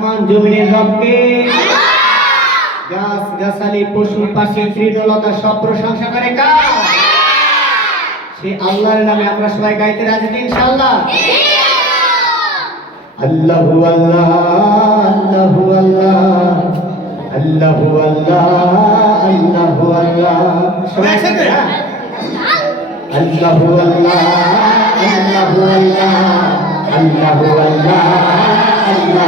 আসমান জমিনের রবকে। গাছ গাছালি পশু পাখি তৃণলতা সব প্রশংসা করে কার? সে আল্লাহর নামে আমরা সবাই গাইতে রাজি ইনশাআল্লাহ? আল্লাহু আল্লাহ আল্লাহু আল্লাহ আল্লাহু আল্লাহ আল্লাহু আল্লাহ। সবাই একসাথে? আল্লাহু আল্লাহ আল্লাহু আল্লাহ আল্লাহু আল্লাহ।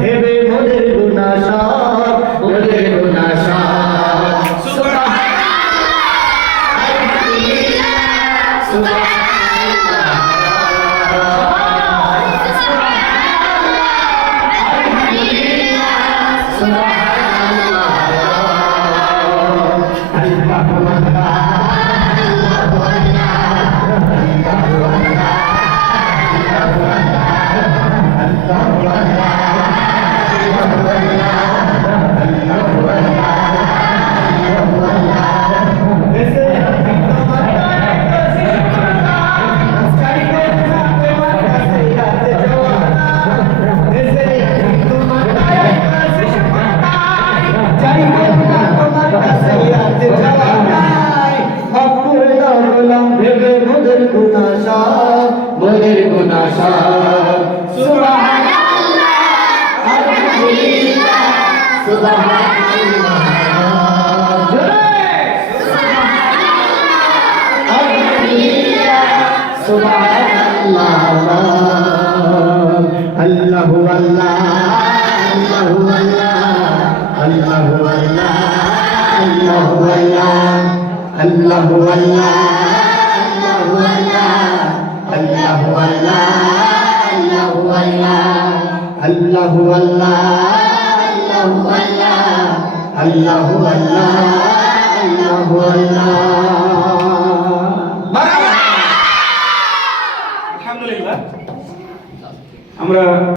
ভেবে মোদের গুণা সব মোদের গুণা সব। ভেবে মোদের গুণা সব সুবহানাল্লাহ আলহামদুলিল্লাহ সুবহানাল্লাহ আল্লাহু আল্লাহ আল্লাহু আল্লাহ আল্লাহু আল্লাহ আল্লাহু আল্লাহ আল্লাহু আল্লাহ আল্লাহ আল্লাহু আল্লাহ আল্লাহু আল্লাহ আল্লাহু আল্লাহ আলহামদুলিল্লাহ। আমরা